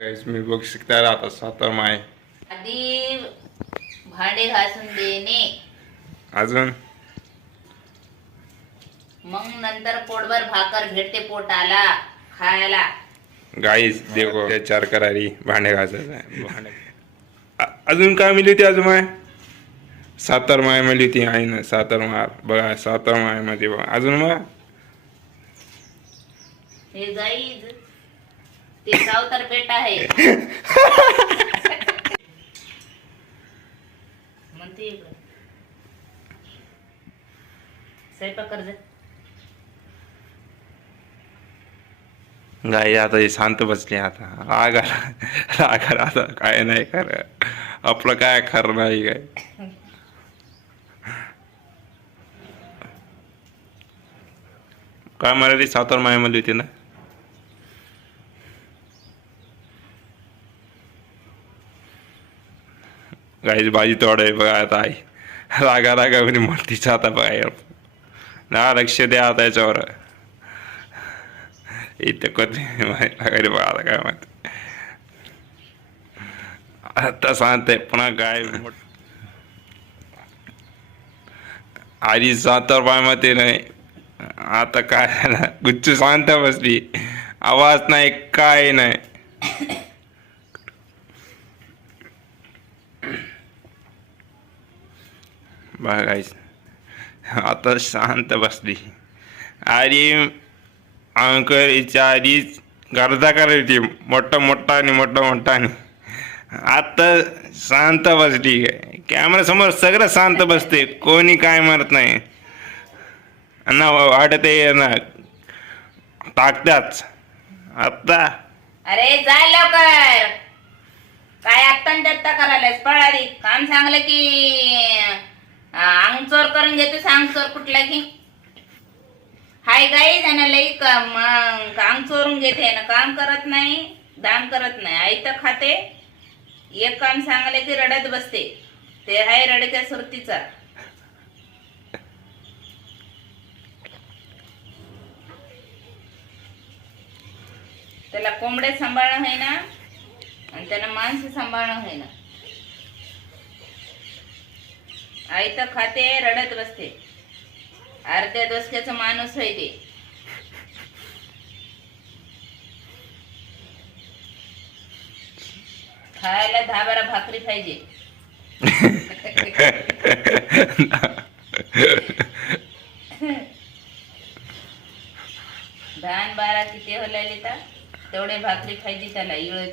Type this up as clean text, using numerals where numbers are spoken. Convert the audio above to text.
गाईस मी बघ शिकता राहता सातार माय आधी भांडे घासून देणे, अजून मग नंतर पोटभर भाकर भेटते पोटाला खायला. गाईस देखो चार करारी भांडे घासायचं अजून काय मिळली होती अजून माय सातार माय मिळली होती आहे ना सातार माय बघा सातार माय मध्ये बघा अजून मग हे गाईज ते सावतर पेट आहे म्हणते इकडं स्वयंपाक कर जा. गाई आता हे शांत बसली आता राग आता काय नाही खरं आपलं काय खरं नाही काय काय मराठी सातार माय मिळली होती ना गाईची भाजी तोड आहे बघा आता आई रागा म्हणे मोठीच आता बघा ना लक्ष द्या आता याच्यावर इथं कधी माघारी बघा आता काय माहिती आता सांगते पुन्हा गाय आधी सातार पायमध्ये नाही आता काय गुच्चू शांत बसली आवाज नाही काय नाही बघायचं आता शांत बसली आणि अंकलीच्या आधीच गर्दा करायची मोठा आणि आता शांत बसली कॅमेरा समोर सगळं शांत बसते कोणी काय म्हणत नाही ना वाटत आहे ना टाकत्याच आता अरे जा लवकर, काय आत्ता करायलास पळाली काम सांगलं की अंग चोर करून घेतो. सांग चोर कुठला की हाय गाई त्यानं लई अंग चोरून घेते ना काम करत नाही दाम करत नाही आई तर खाते. एक काम सांगले की रडत बसते. ते हाय रडक्या सुरतीचा. त्याला कोंबडे सांभाळणं आहे ना आणि त्याला माणसं सांभाळणं आहे ना. आई तर खाते रडत बसते. अर्ध्या दोसक्याचा माणूस होय ते. खायला 10-12 भाकरी पाहिजे. धान 12 किती होलायले तर तेवढे भाकरी पाहिजे त्याला इळची.